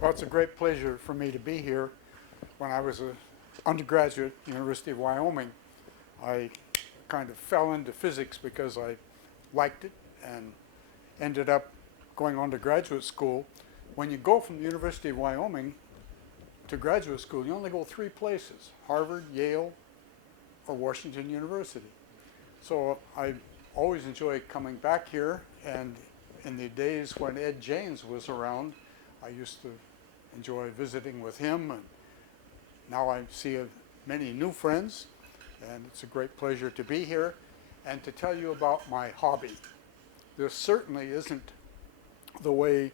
Well, it's a great pleasure for me to be here. When I was an undergraduate at the University of Wyoming, I kind of fell into physics because I liked it and ended up going on to graduate school. When you go from the University of Wyoming to graduate school, you only go three places: Harvard, Yale, or Washington University. So I always enjoy coming back here, and in the days when Ed Janes was around, I used to enjoy visiting with him, and now I see many new friends, and it's a great pleasure to be here and to tell you about my hobby. This certainly isn't the way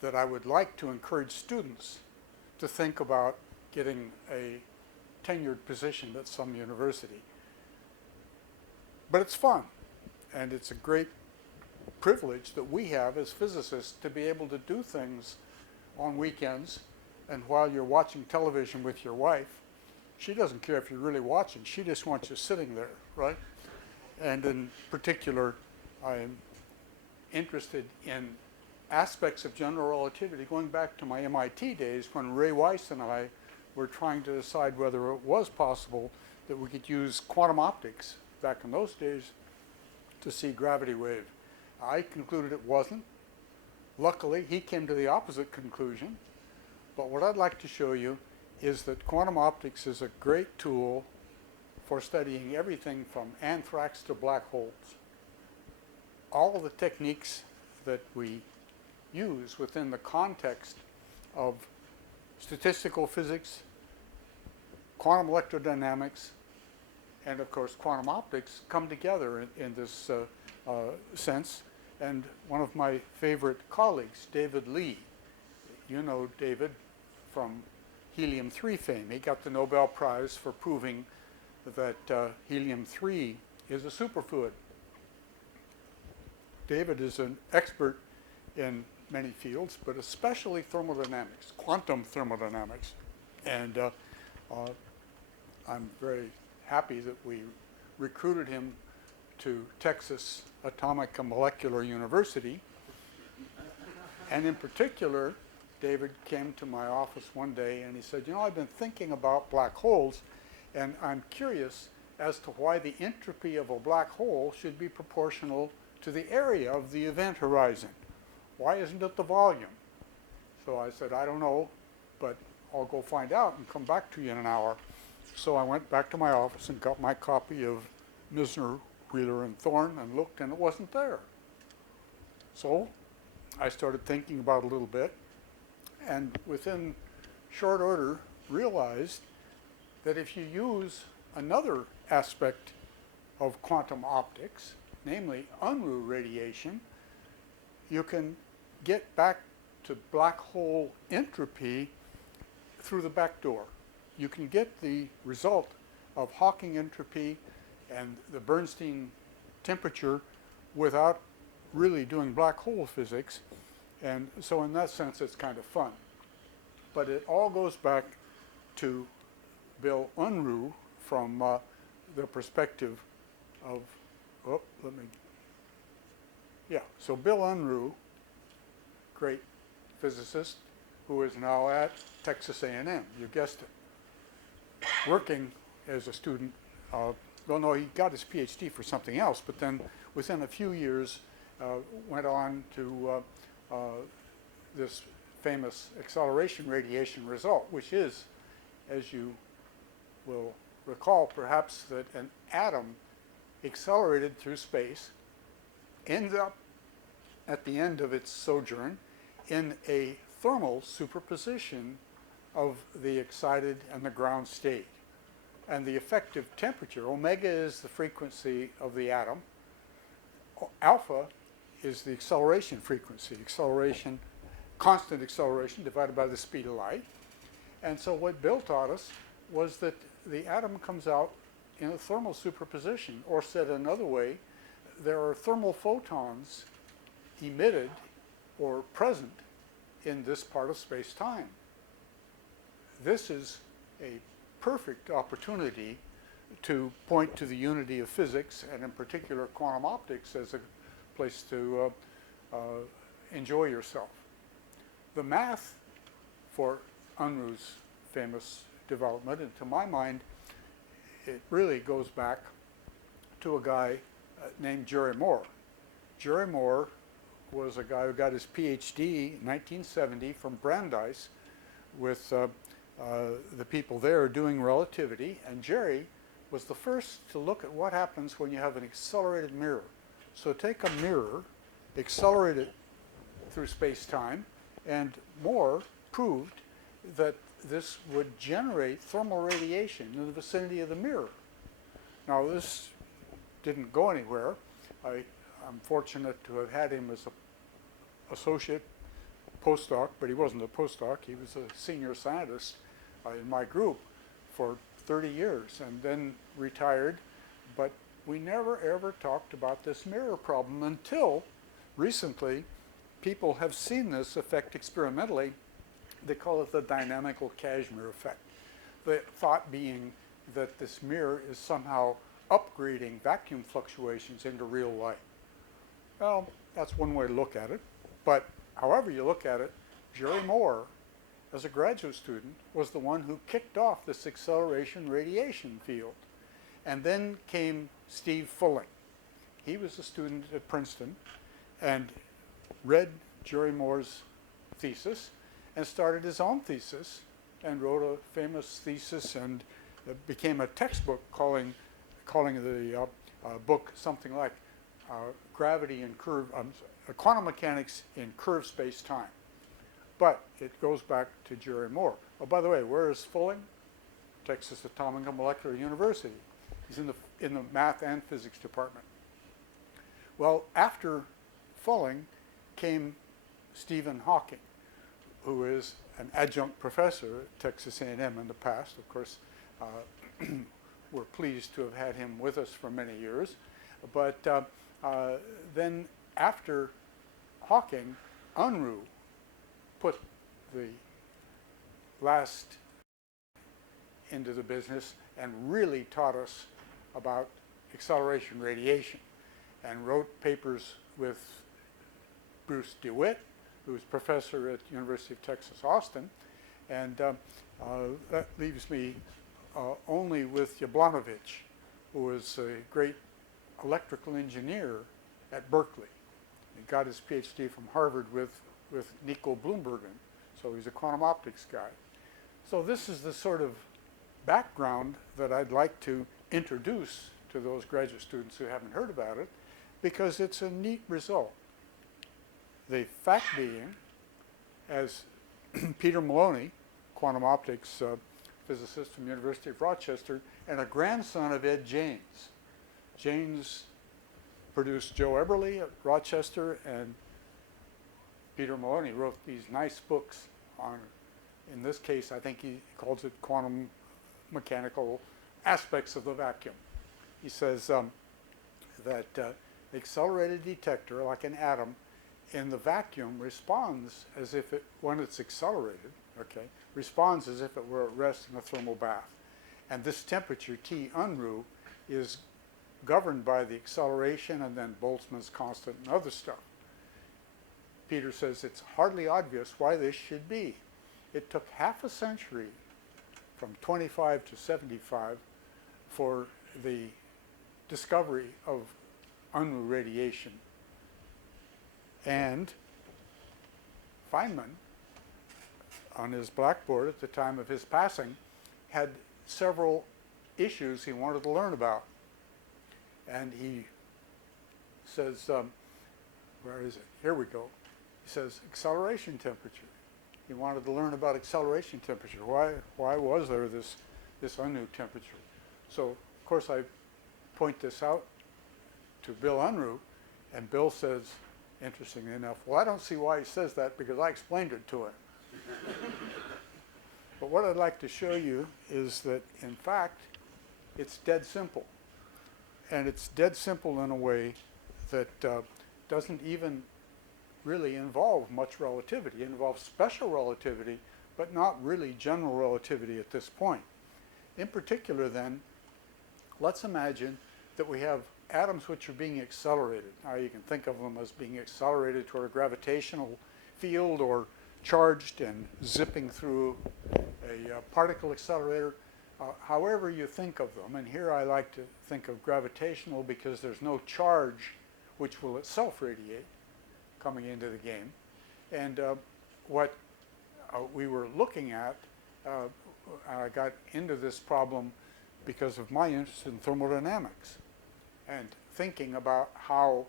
that I would like to encourage students to think about getting a tenured position at some university. But it's fun, and it's a great privilege that we have as physicists to be able to do things on weekends and while you're watching television with your wife. She doesn't care if you're really watching, she just wants you sitting there, right? And in particular, I'm interested in aspects of general relativity going back to my MIT days when Ray Weiss and I were trying to decide whether it was possible that we could use quantum optics back in those days to see gravity wave. I concluded it wasn't. Luckily, he came to the opposite conclusion. But what I'd like to show you is that quantum optics is a great tool for studying everything from anthrax to black holes. All of the techniques that we use within the context of statistical physics, quantum electrodynamics, and of course quantum optics come together in this sense. And one of my favorite colleagues, David Lee, you know David from helium-3 fame. He got the Nobel Prize for proving that helium-3 is a superfluid. David is an expert in many fields, but especially thermodynamics, quantum thermodynamics. And I'm very happy that we recruited him to Texas Atomic and Molecular University. And in particular, David came to my office one day and he said, you know, I've been thinking about black holes, and I'm curious as to why the entropy of a black hole should be proportional to the area of the event horizon. Why isn't it the volume? So I said, I don't know, but I'll go find out and come back to you in an hour. So I went back to my office and got my copy of Misner, Wheeler, and Thorne and looked, and it wasn't there. So I started thinking about it a little bit, and within short order realized that if you use another aspect of quantum optics, namely Unruh radiation, you can get back to black hole entropy through the back door. You can get the result of Hawking entropy and the Bernstein temperature without really doing black hole physics. And so in that sense, it's kind of fun. But it all goes back to Bill Unruh from the perspective of, so Bill Unruh, great physicist, who is now at Texas A&M, you guessed it, working as a student. Well, no, he got his PhD for something else, but then within a few years went on to this famous acceleration radiation result, which is, as you will recall perhaps, that an atom accelerated through space ends up at the end of its sojourn in a thermal superposition of the excited and the ground state. And the effective temperature, omega is the frequency of the atom, alpha is the acceleration frequency, constant acceleration divided by the speed of light. And so what Bill taught us was that the atom comes out in a thermal superposition, or said another way, there are thermal photons emitted or present in this part of space-time. This is a perfect opportunity to point to the unity of physics, and in particular quantum optics, as a place to enjoy yourself. The math for Unruh's famous development. And to my mind, it really goes back to a guy named Jerry Moore. Jerry Moore was a guy who got his PhD in 1970 from Brandeis with the people there doing relativity. And Jerry was the first to look at what happens when you have an accelerated mirror. So take a mirror, accelerate it through space-time, and Moore proved that this would generate thermal radiation in the vicinity of the mirror. Now, this didn't go anywhere. I'm fortunate to have had him as an associate postdoc, but he wasn't a postdoc. He was a senior scientist in my group for 30 years and then retired. But we never ever talked about this mirror problem until recently. People have seen this effect experimentally. They call it the dynamical Cashmere effect. The thought being that this mirror is somehow upgrading vacuum fluctuations into real light. Well, that's one way to look at it. But however you look at it, Jerry Moore, as a graduate student, was the one who kicked off this acceleration radiation field. And then came Steve Fulling. He was a student at Princeton and read Jerry Moore's thesis and started his own thesis and wrote a famous thesis and became a textbook calling the book something like Gravity and Curve, Quantum Mechanics in Curved Space-Time. But it goes back to Jerry Moore. Oh, by the way, where is Fulling? Texas Atomic and Molecular University. He's in the math and physics department. Well, after Fulling came Stephen Hawking, who is an adjunct professor at Texas A&M in the past. Of course, we're pleased to have had him with us for many years. But then after Hawking, Unruh put the last into the business and really taught us about acceleration radiation and wrote papers with Bruce DeWitt, who's professor at University of Texas, Austin. And that leaves me only with Jablanovich, who was a great electrical engineer at Berkeley. He got his PhD from Harvard with Nico Bloembergen, so he's a quantum optics guy. So this is the sort of background that I'd like to introduce to those graduate students who haven't heard about it, because it's a neat result. The fact being, as Peter Maloney, quantum optics physicist from the University of Rochester, and a grandson of Ed Janes. Janes produced Joe Eberly at Rochester, and Peter Maloney wrote these nice books on, in this case, I think he calls it quantum mechanical aspects of the vacuum. He says that the accelerated detector, like an atom, in the vacuum responds as if it, when it's accelerated, okay, responds as if it were at rest in a thermal bath. And this temperature, T Unruh, is governed by the acceleration and then Boltzmann's constant and other stuff. Peter says it's hardly obvious why this should be. It took half a century, from 25 to 75, for the discovery of Unruh radiation. And Feynman, on his blackboard at the time of his passing, had several issues he wanted to learn about. And he says, where is it? Here we go. He says, acceleration temperature. He wanted to learn about acceleration temperature. Why was there this Unruh temperature? So, of course, I point this out to Bill Unruh, and Bill says, interestingly enough, well, I don't see why he says that because I explained it to him. But what I'd like to show you is that, in fact, it's dead simple. And it's dead simple in a way that doesn't even really involve much relativity. It involves special relativity, but not really general relativity at this point. In particular, then, let's imagine that we have atoms which are being accelerated. Now, you can think of them as being accelerated toward a gravitational field or charged and zipping through a particle accelerator. However you think of them, and here I like to think of gravitational because there's no charge which will itself radiate coming into the game. And what we were looking at, I got into this problem because of my interest in thermodynamics and thinking about how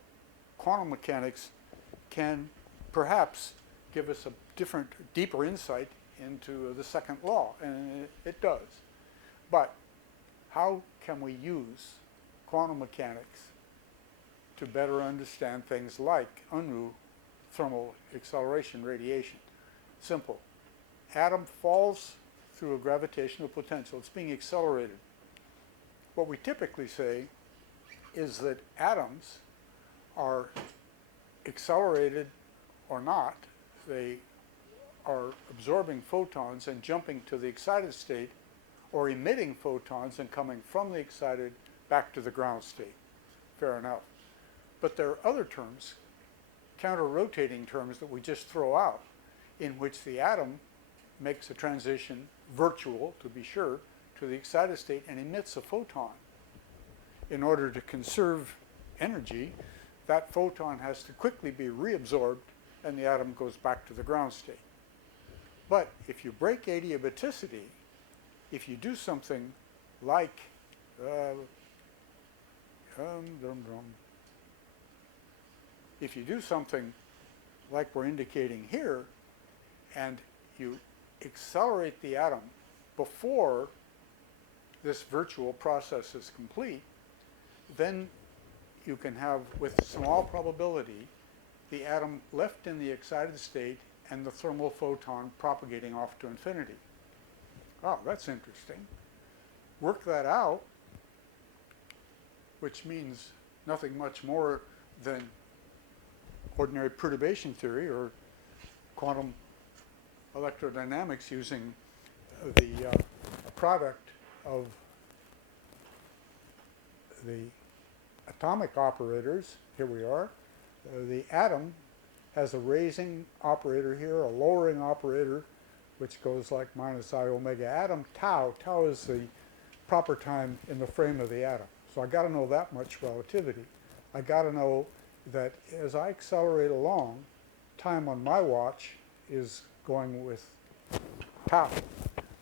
quantum mechanics can perhaps give us a different, deeper insight into the second law, and it does. But how can we use quantum mechanics to better understand things like UNRU, thermal acceleration radiation? Simple. Atom falls through a gravitational potential. It's being accelerated. What we typically say is that atoms are accelerated or not. They are absorbing photons and jumping to the excited state, or emitting photons and coming from the excited back to the ground state. Fair enough. But there are other terms, counter-rotating terms, that we just throw out, in which the atom makes a transition, virtual to be sure, to the excited state and emits a photon. In order to conserve energy, that photon has to quickly be reabsorbed and the atom goes back to the ground state. But if you break adiabaticity, if you do something like if you do something like we're indicating here, and you accelerate the atom before this virtual process is complete, then you can have, with small probability, the atom left in the excited state and the thermal photon propagating off to infinity. Oh, that's interesting. Work that out, which means nothing much more than ordinary perturbation theory or quantum electrodynamics using the product of the atomic operators. Here we are. The atom has a raising operator here, a lowering operator, which goes like minus I omega atom. Tau is the proper time in the frame of the atom. So I got to know that much relativity. I got to know that as I accelerate along, time on my watch is going with tau.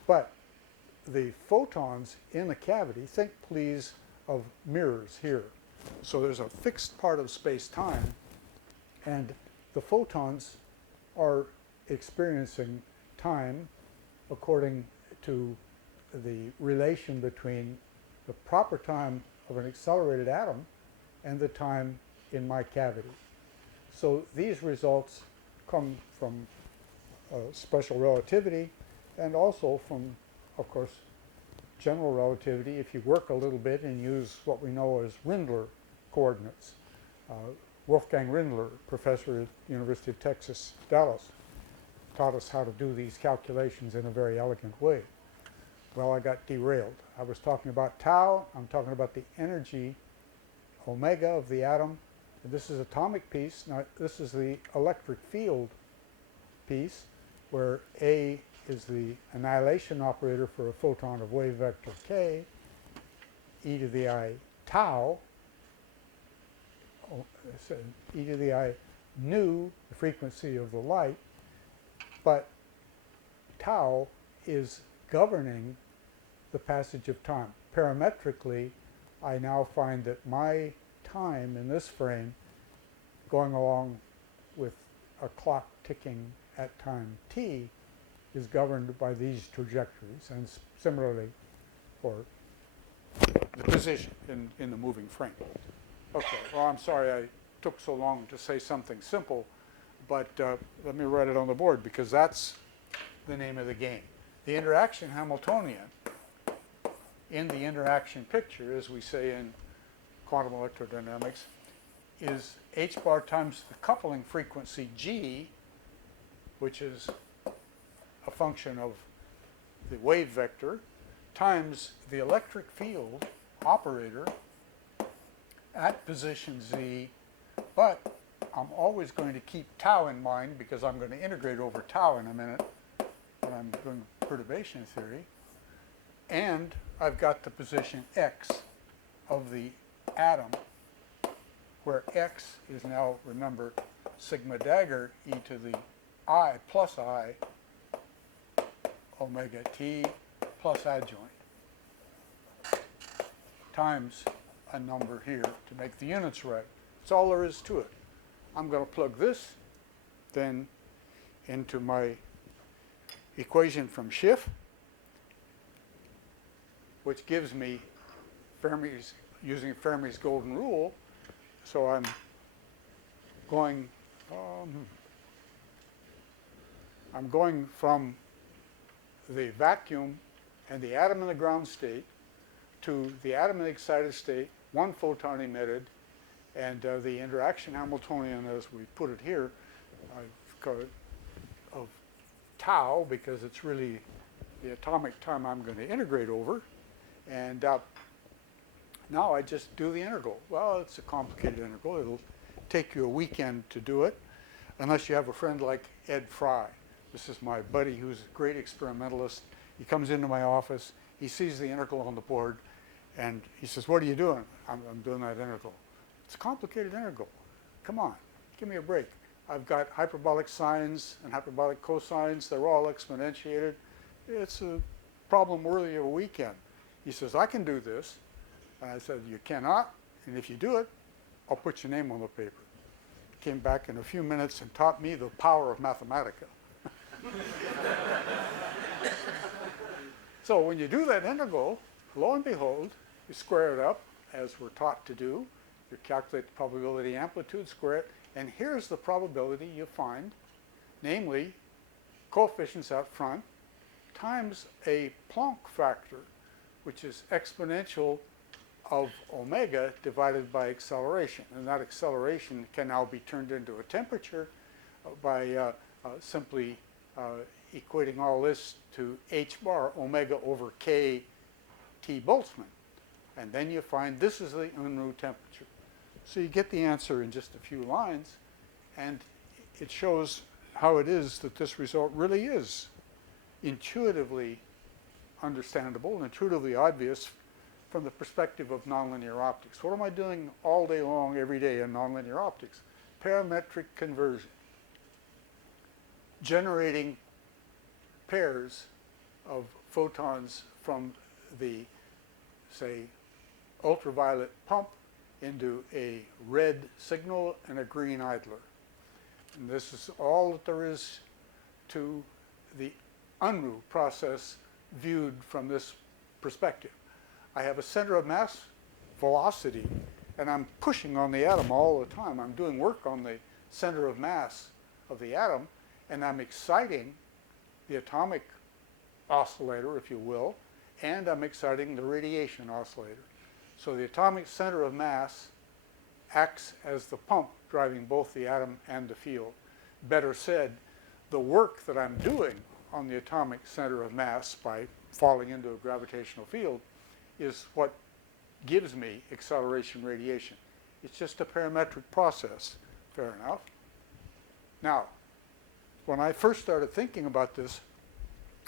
But the photons in the cavity, think please of mirrors here. So there's a fixed part of space-time, and the photons are experiencing time according to the relation between the proper time of an accelerated atom and the time in my cavity. So these results come from special relativity and also from, of course, general relativity if you work a little bit and use what we know as Rindler coordinates. Wolfgang Rindler, professor at the University of Texas, Dallas, taught us how to do these calculations in a very elegant way. Well, I got derailed. I was talking about tau. I'm talking about the energy omega of the atom. And this is atomic piece. Now, this is the electric field piece, where A is the annihilation operator for a photon of wave vector k, e to the I tau, e to the I nu, the frequency of the light, but tau is governing the passage of time. Parametrically, I now find that my time in this frame, going along with a clock ticking at time t, is governed by these trajectories, and similarly for the position in the moving frame. Okay, well, I'm sorry I took so long to say something simple, but let me write it on the board because that's the name of the game. The interaction Hamiltonian in the interaction picture, as we say in quantum electrodynamics, is h bar times the coupling frequency g, which is a function of the wave vector, times the electric field operator at position z, but I'm always going to keep tau in mind because I'm going to integrate over tau in a minute when I'm doing perturbation theory. And I've got the position x of the atom, where x is now, remember, sigma dagger e to the I plus I omega t plus adjoint times a number here to make the units right. That's all there is to it. I'm going to plug this then into my equation from Schiff, which gives me Fermi's, using Fermi's golden rule. So I'm going from the vacuum and the atom in the ground state to the atom in the excited state, one photon emitted, and the interaction Hamiltonian, as we put it here, I've got it of tau because it's really the atomic time I'm going to integrate over. And now I just do the integral. Well, it's a complicated integral. It'll take you a weekend to do it, unless you have a friend like Ed Fry. This is my buddy who's a great experimentalist. He comes into my office, he sees the integral on the board, and he says, "What are you doing?" I'm doing that integral. It's a complicated integral. Come on, give me a break. I've got hyperbolic sines and hyperbolic cosines. They're all exponentiated. It's a problem worthy of a weekend. He says, "I can do this." And I said, "You cannot, and if you do it, I'll put your name on the paper." Came back in a few minutes and taught me the power of Mathematica. So when you do that integral, lo and behold, you square it up, as we're taught to do. You calculate the probability amplitude, square it, and here's the probability you find, namely coefficients out front times a Planck factor, which is exponential of omega divided by acceleration. And that acceleration can now be turned into a temperature by simply equating all this to h bar omega over k T Boltzmann. And then you find this is the Unruh temperature. So you get the answer in just a few lines, and it shows how it is that this result really is intuitively understandable and intuitively obvious from the perspective of nonlinear optics. What am I doing all day long, every day in nonlinear optics? Parametric conversion. Generating pairs of photons from the, say, ultraviolet pump into a red signal and a green idler. And this is all that there is to the Unruh process viewed from this perspective. I have a center of mass velocity, and I'm pushing on the atom all the time. I'm doing work on the center of mass of the atom, and I'm exciting the atomic oscillator, if you will, and I'm exciting the radiation oscillator. So the atomic center of mass acts as the pump driving both the atom and the field. Better said, the work that I'm doing on the atomic center of mass by falling into a gravitational field is what gives me acceleration radiation. It's just a parametric process, fair enough. Now, when I first started thinking about this,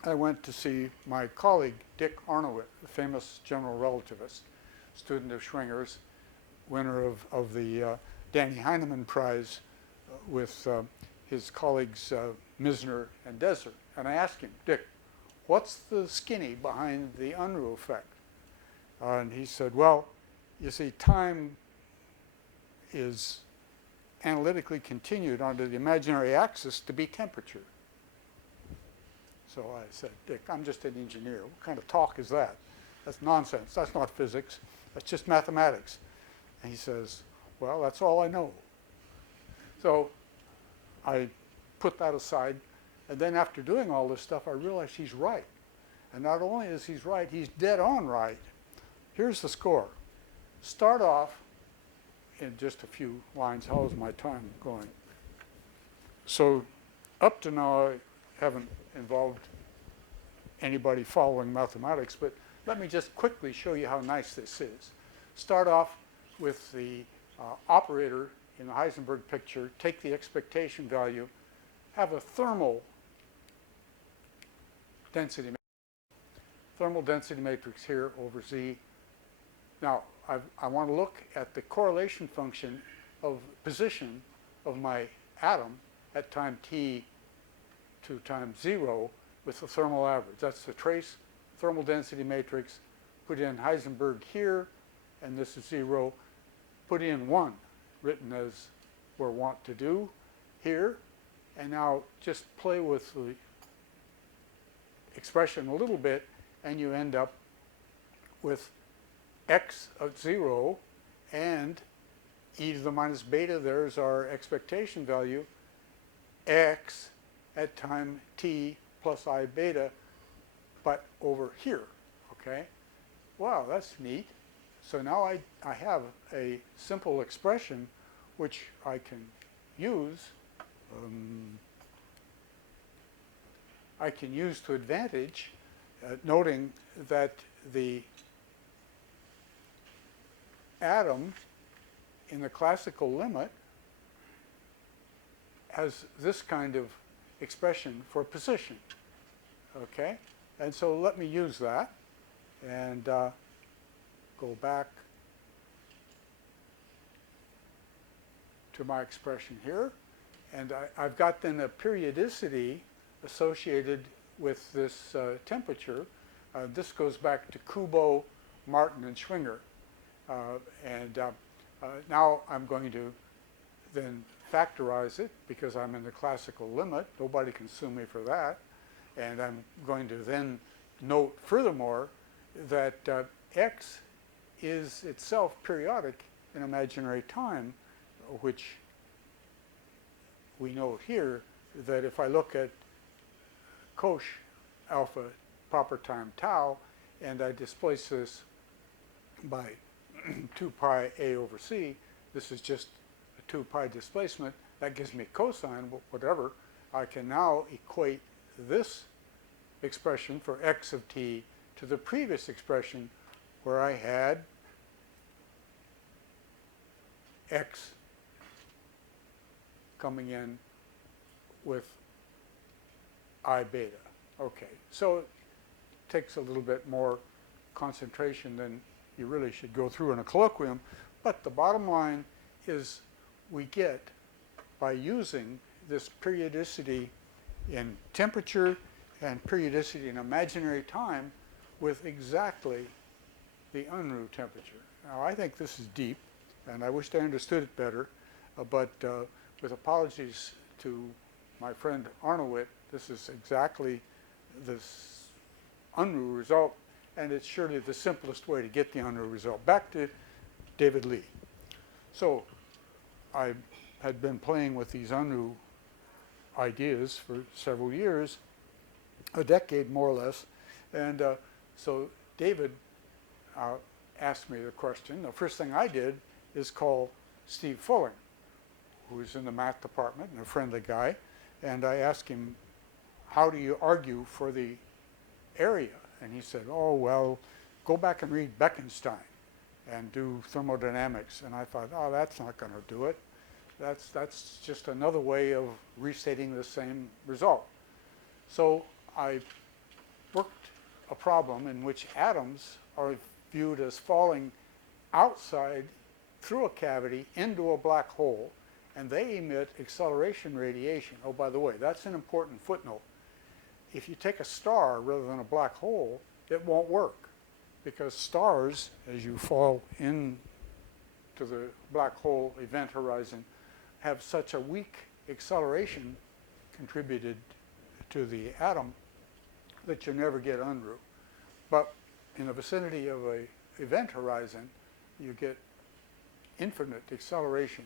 I went to see my colleague, Dick Arnowitz, the famous general relativist, student of Schwinger's, winner of the Danny Heinemann Prize with his colleagues Misner and Desert. And I asked him, "Dick, what's the skinny behind the Unruh effect?" And he said, "Well, you see, time is analytically continued onto the imaginary axis to be temperature." So I said, "Dick, I'm just an engineer. What kind of talk is that? That's nonsense. That's not physics. That's just mathematics." And he says, "Well, that's all I know." So I put that aside. And then after doing all this stuff, I realized he's right. And not only is he right, he's dead on right. Here's the score. Start off in just a few lines. How is my time going? So up to now, I haven't involved anybody following mathematics, but let me just quickly show you how nice this is. Start off with the operator in the Heisenberg picture, take the expectation value, have a thermal density matrix here over Z. Now, I want to look at the correlation function of position of my atom at time t to time 0 with the thermal average. That's the trace thermal density matrix. Put in Heisenberg here, and this is 0. Put in 1, written as we're wont to do here. And now just play with the expression a little bit, and you end up with x of 0 and e to the minus beta, there's our expectation value, x at time t plus I beta, but over here, okay? Wow, that's neat. So now I have a simple expression which I can use. I can use to advantage, noting that the atom in the classical limit has this kind of expression for position, okay? And so let me use that and go back to my expression here. And I've got then a periodicity associated with this temperature. This goes back to Kubo, Martin, and Schwinger. Now I'm going to then factorize it because I'm in the classical limit. Nobody can sue me for that. And I'm going to then note furthermore that x is itself periodic in imaginary time, which we note here that if I look at Koch alpha proper time tau, and I displace this by 2 pi a over c, this is just a 2 pi displacement. That gives me cosine, whatever. I can now equate this expression for x of t to the previous expression where I had x coming in with I beta. Okay, so it takes a little bit more concentration than you really should go through in a colloquium, but the bottom line is we get, by using this periodicity in temperature and periodicity in imaginary time, with exactly the Unruh temperature. Now, I think this is deep, and I wished I understood it better, but with apologies to my friend Arnowitt, this is exactly this Unruh result, and it's surely the simplest way to get the Unruh result. Back to David Lee. So I had been playing with these Unruh ideas for several years, a decade more or less, and so David asked me the question. The first thing I did is call Steve Fulling, who's in the math department and a friendly guy, and I asked him, how do you argue for the area? And he said, oh, well, go back and read Bekenstein and do thermodynamics. And I thought, oh, that's not going to do it. That's just another way of restating the same result. So I worked a problem in which atoms are viewed as falling outside through a cavity into a black hole, and they emit acceleration radiation. Oh, by the way, that's an important footnote. If you take a star rather than a black hole, it won't work, because stars, as you fall into the black hole event horizon, have such a weak acceleration contributed to the atom that you never get Unruh. But in the vicinity of an event horizon, you get infinite acceleration,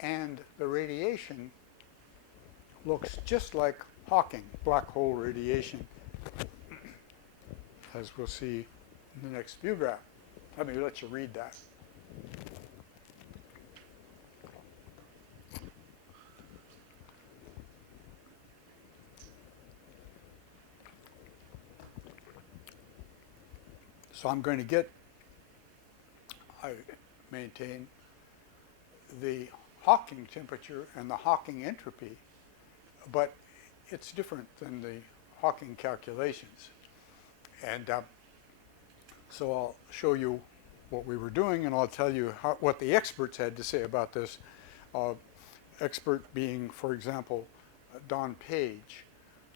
and the radiation looks just like Hawking black hole radiation, as we'll see in the next view graph. Let me let you read that. So I'm going to get, I maintain, the Hawking temperature and the Hawking entropy, but it's different than the Hawking calculations. And so I'll show you what we were doing, and I'll tell you what the experts had to say about this. Expert being, for example, Don Page,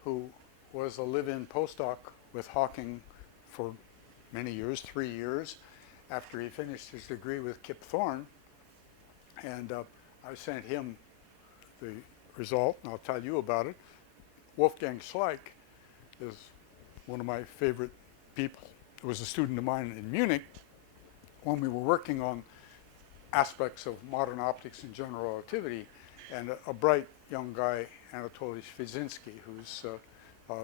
who was a live-in postdoc with Hawking for many years, 3 years, after he finished his degree with Kip Thorne. And I sent him the result, and I'll tell you about it. Wolfgang Schleich is one of my favorite people. He was a student of mine in Munich when we were working on aspects of modern optics and general relativity, and a bright young guy, Anatoly Shvizinski, who's a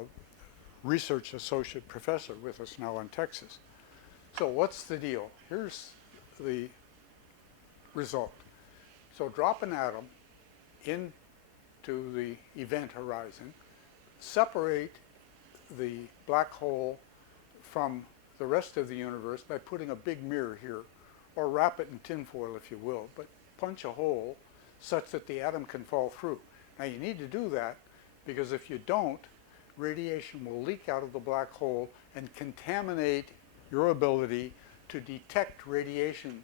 research associate professor with us now in Texas. So what's the deal? Here's the result. So drop an atom into the event horizon, separate the black hole from the rest of the universe by putting a big mirror here, or wrap it in tinfoil if you will, but punch a hole such that the atom can fall through. Now you need to do that because if you don't, radiation will leak out of the black hole and contaminate your ability to detect radiation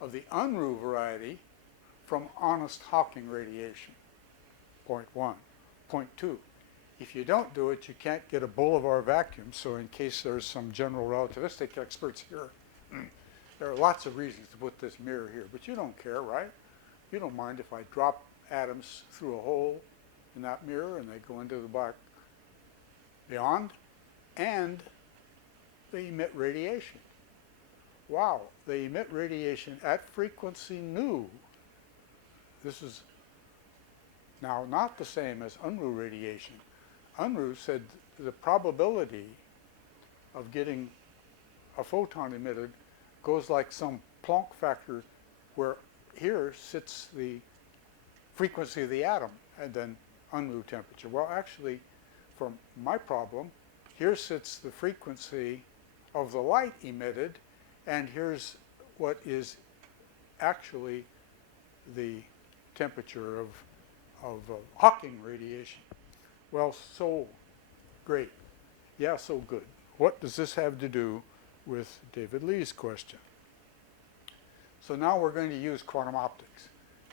of the Unruh variety from honest Hawking radiation, point one. Point two, if you don't do it, you can't get a Bolivar vacuum. So in case there's some general relativistic experts here, there are lots of reasons to put this mirror here, but you don't care, right? You don't mind if I drop atoms through a hole in that mirror and they go into the black beyond, and they emit radiation. Wow, they emit radiation at frequency nu. This is now not the same as Unruh radiation. Unruh said the probability of getting a photon emitted goes like some Planck factor, where here sits the frequency of the atom and then Unruh temperature. Well, actually, for my problem, here sits the frequency of the light emitted, and here's what is actually the temperature of Hawking radiation. Well, so great. Yeah, so good. What does this have to do with David Lee's question? So now we're going to use quantum optics.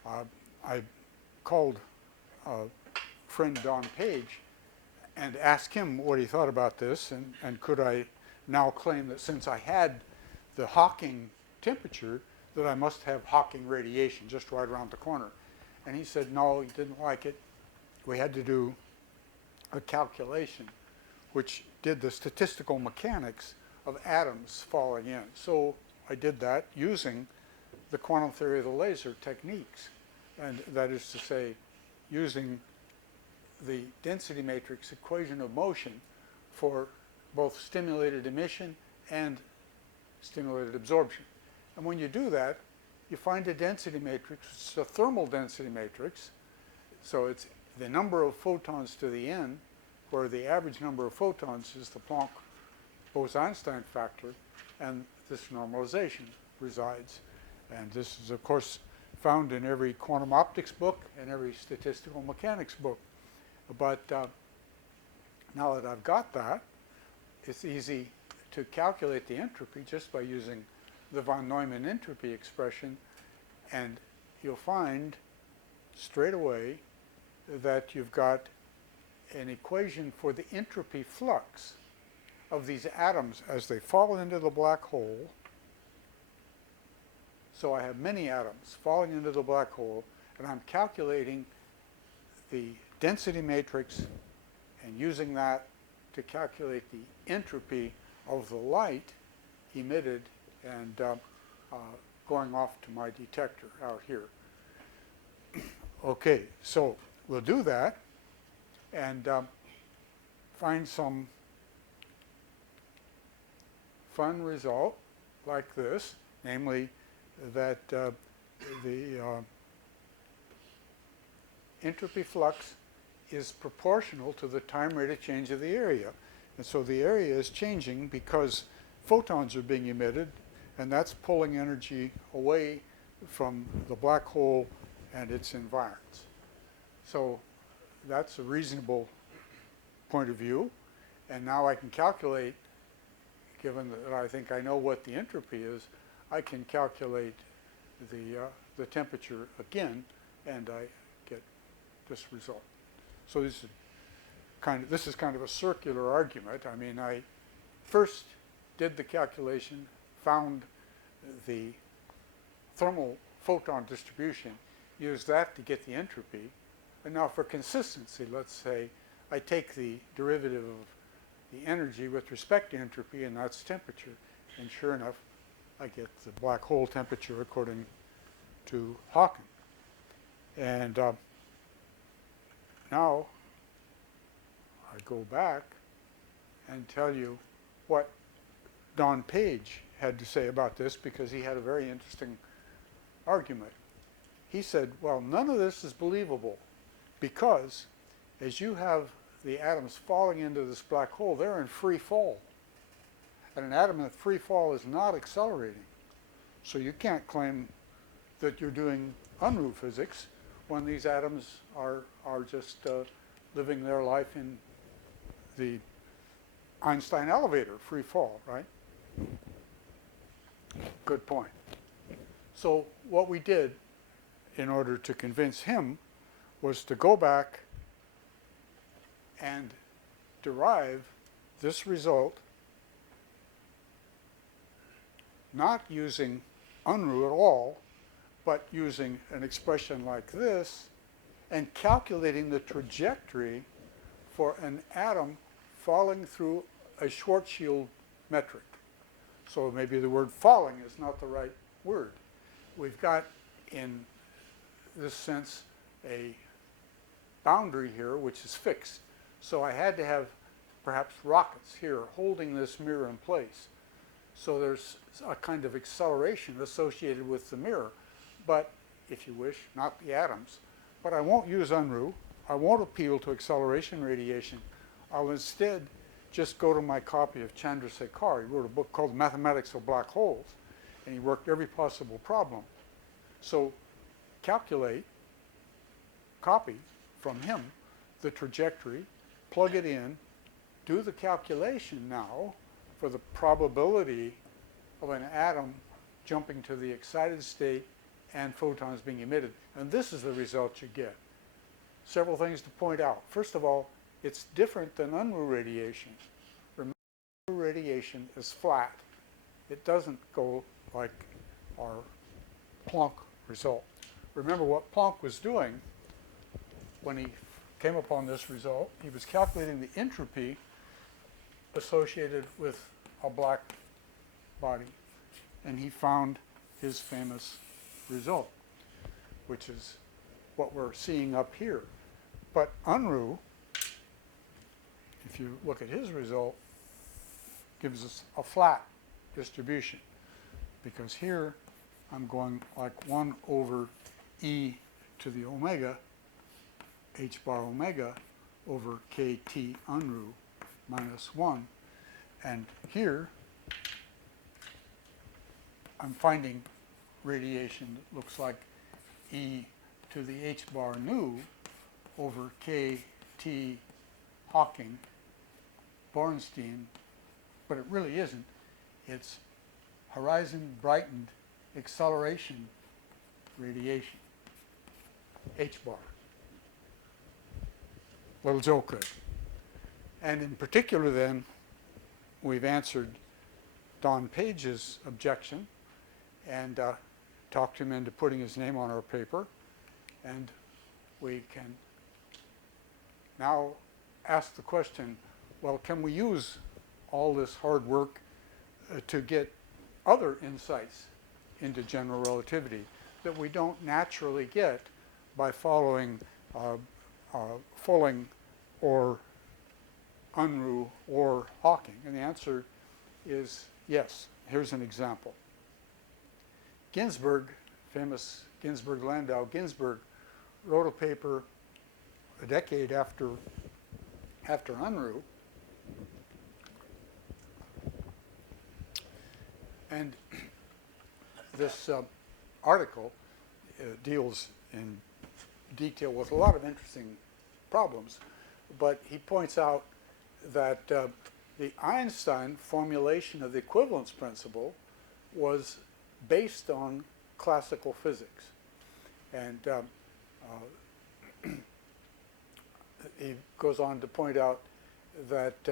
I called friend Don Page and asked him what he thought about this, and could I now claim that since I had the Hawking temperature that I must have Hawking radiation just right around the corner. And he said no, he didn't like it. We had to do a calculation which did the statistical mechanics of atoms falling in. So I did that using the quantum theory of the laser techniques, and that is to say, using the density matrix equation of motion for both stimulated emission and stimulated absorption. And when you do that, you find a density matrix. It's a thermal density matrix. So it's the number of photons to the n, where the average number of photons is the Planck Bose-Einstein factor, and this normalization resides. And this is, of course, found in every quantum optics book and every statistical mechanics book. But now that I've got that, it's easy to calculate the entropy just by using the von Neumann entropy expression, and you'll find straight away that you've got an equation for the entropy flux of these atoms as they fall into the black hole. So I have many atoms falling into the black hole, and I'm calculating the density matrix and using that to calculate the entropy of the light emitted and going off to my detector out here. Okay, so we'll do that and find some fun result like this, namely that the entropy flux is proportional to the time rate of change of the area. And so the area is changing because photons are being emitted, and that's pulling energy away from the black hole and its environs. So that's a reasonable point of view. And now I can calculate, given that I think I know what the entropy is, I can calculate the temperature again, and I get this result. So this is kind of a circular argument. I mean, I first did the calculation, found the thermal photon distribution, used that to get the entropy. And now for consistency, let's say I take the derivative of the energy with respect to entropy, and that's temperature. And sure enough, I get the black hole temperature according to Hawking. And now I go back and tell you what Don Page had to say about this, because he had a very interesting argument. He said, well, none of this is believable, because as you have the atoms falling into this black hole, they're in free fall. And an atom in free fall is not accelerating. So you can't claim that you're doing unruh physics when these atoms are just living their life in the Einstein elevator, free fall, right? Good point. So what we did in order to convince him was to go back and derive this result, not using unruh at all, but using an expression like this and calculating the trajectory for an atom falling through a Schwarzschild metric. So maybe the word falling is not the right word. We've got, in this sense, a boundary here which is fixed. So I had to have perhaps rockets here holding this mirror in place. So there's a kind of acceleration associated with the mirror, but if you wish, not the atoms. But I won't use unruh. I won't appeal to acceleration radiation. I'll instead just go to my copy of Chandrasekhar. He wrote a book called Mathematics of Black Holes, and he worked every possible problem. So calculate, copy from him the trajectory, plug it in, do the calculation now for the probability of an atom jumping to the excited state and photons being emitted. And this is the result you get. Several things to point out. First of all, it's different than unruh radiation. Remember, unruh radiation is flat. It doesn't go like our Planck result. Remember what Planck was doing when he came upon this result. He was calculating the entropy associated with a black body, and he found his famous result, which is what we're seeing up here. But unruh, if you look at his result, gives us a flat distribution, because here I'm going like 1 over e to the omega, h bar omega, over kt unruh minus 1. And here I'm finding radiation that looks like e to the h bar nu over kt Hawking Bornstein, but it really isn't. It's horizon brightened acceleration radiation, h bar. Little joke there. And in particular then, we've answered Don Page's objection and talked him into putting his name on our paper. And we can now ask the question, well, can we use all this hard work to get other insights into general relativity that we don't naturally get by following Fulling or unruh or Hawking? And the answer is yes. Here's an example. Ginzburg, famous Ginzburg-Landau, Ginzburg wrote a paper a decade after unruh, and this article deals in detail with a lot of interesting problems, but he points out that the Einstein formulation of the equivalence principle was based on classical physics. And he goes on to point out that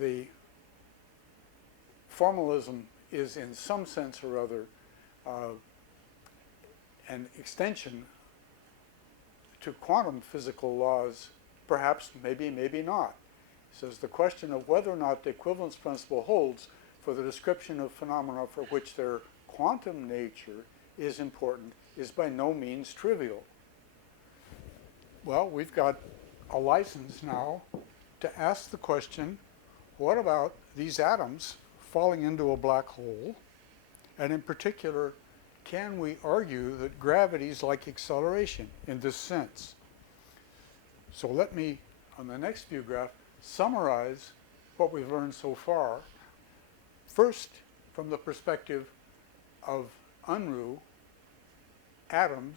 the formalism is in some sense or other an extension to quantum physical laws, perhaps, maybe, maybe not. He says the question of whether or not the equivalence principle holds for the description of phenomena for which their quantum nature is important is by no means trivial. Well, we've got a license now to ask the question, what about these atoms falling into a black hole? And in particular, can we argue that gravity is like acceleration in this sense? So let me, on the next view graph, summarize what we've learned so far. First, from the perspective of UNRU, atoms,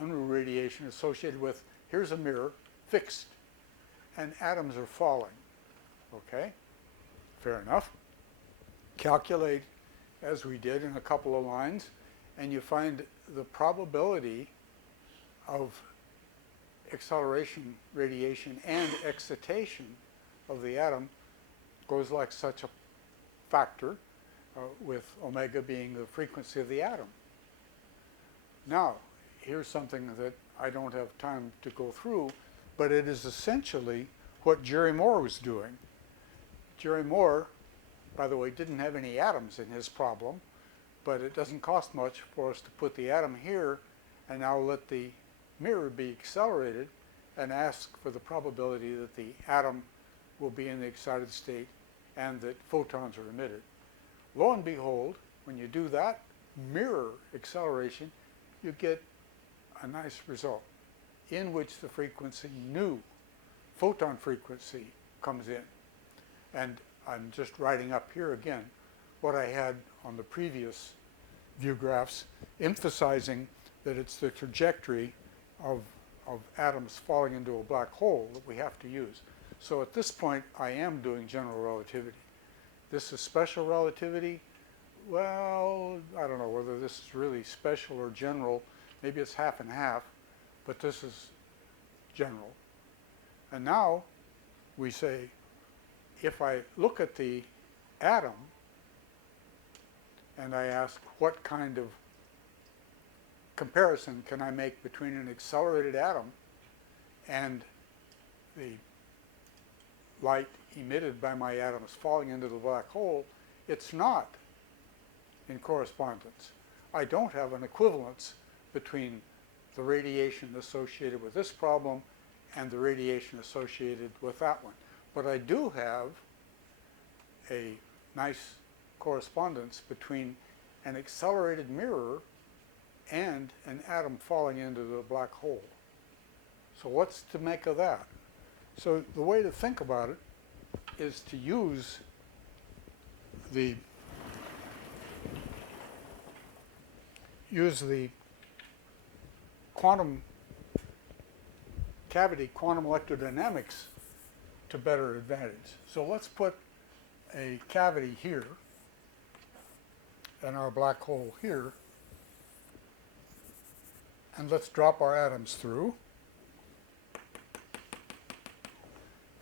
UNRU radiation associated with, here's a mirror, fixed, and atoms are falling. Okay, fair enough. Calculate, as we did in a couple of lines, and you find the probability of acceleration, radiation, and excitation of the atom goes like such a factor, with omega being the frequency of the atom. Now, here's something that I don't have time to go through, but it is essentially what Jerry Moore was doing. Jerry Moore, by the way, didn't have any atoms in his problem, but it doesn't cost much for us to put the atom here and now let the mirror be accelerated and ask for the probability that the atom will be in the excited state and that photons are emitted. Lo and behold, when you do that mirror acceleration, you get a nice result in which the frequency nu, photon frequency, comes in. And I'm just writing up here again what I had on the previous view graphs, emphasizing that it's the trajectory of atoms falling into a black hole that we have to use. So at this point, I am doing general relativity. This is special relativity. Well, I don't know whether this is really special or general. Maybe it's half and half, but this is general. And now we say, if I look at the atom and I ask what kind of comparison can I make between an accelerated atom and the light emitted by my atoms falling into the black hole, it's not in correspondence. I don't have an equivalence between the radiation associated with this problem and the radiation associated with that one. But I do have a nice correspondence between an accelerated mirror and an atom falling into the black hole. So what's to make of that? So the way to think about it is to use the quantum cavity, quantum electrodynamics to better advantage. So let's put a cavity here and our black hole here, and let's drop our atoms through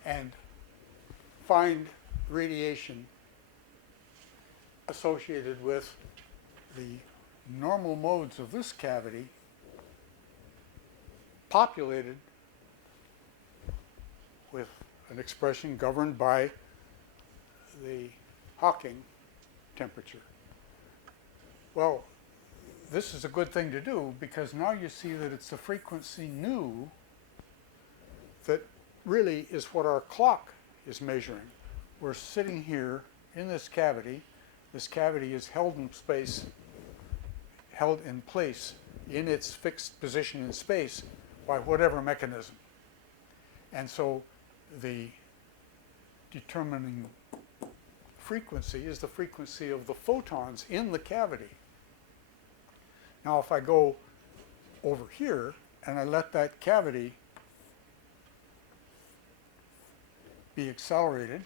and find radiation associated with the normal modes of this cavity populated with an expression governed by the Hawking temperature. Well, this is a good thing to do because now you see that it's the frequency nu that really is what our clock is measuring. We're sitting here in this cavity. This cavity is held in space, held in place in its fixed position in space by whatever mechanism. And so the determining frequency is the frequency of the photons in the cavity. Now if I go over here and I let that cavity be accelerated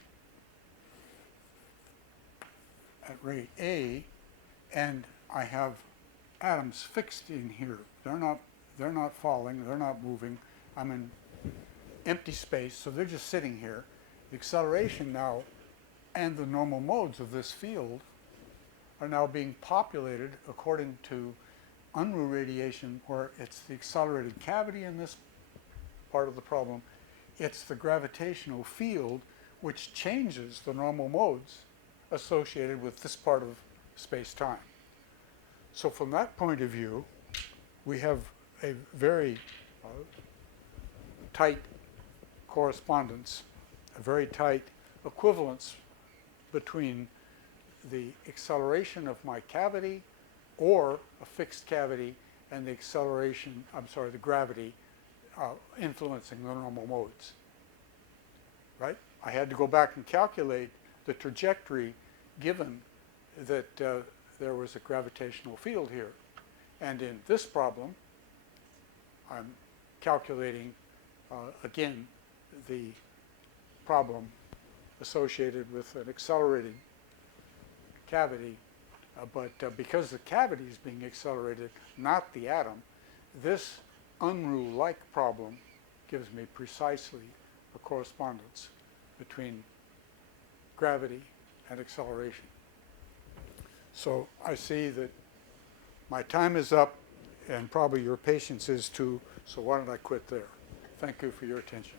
at rate A, and I have atoms fixed in here. They're not falling, they're not moving. I'm in empty space, so they're just sitting here. The acceleration now and the normal modes of this field are now being populated according to Unruh radiation, where it's the accelerated cavity in this part of the problem. It's the gravitational field which changes the normal modes associated with this part of space-time. So from that point of view, we have a very tight correspondence, a very tight equivalence between the acceleration of my cavity or a fixed cavity and the acceleration, the gravity influencing the normal modes, right? I had to go back and calculate the trajectory given that there was a gravitational field here. And in this problem, I'm calculating, again, the problem associated with an accelerated cavity, but because the cavity is being accelerated, not the atom, this Unruh-like problem gives me precisely a correspondence between gravity and acceleration. So I see that my time is up, and probably your patience is too, so why don't I quit there? Thank you for your attention.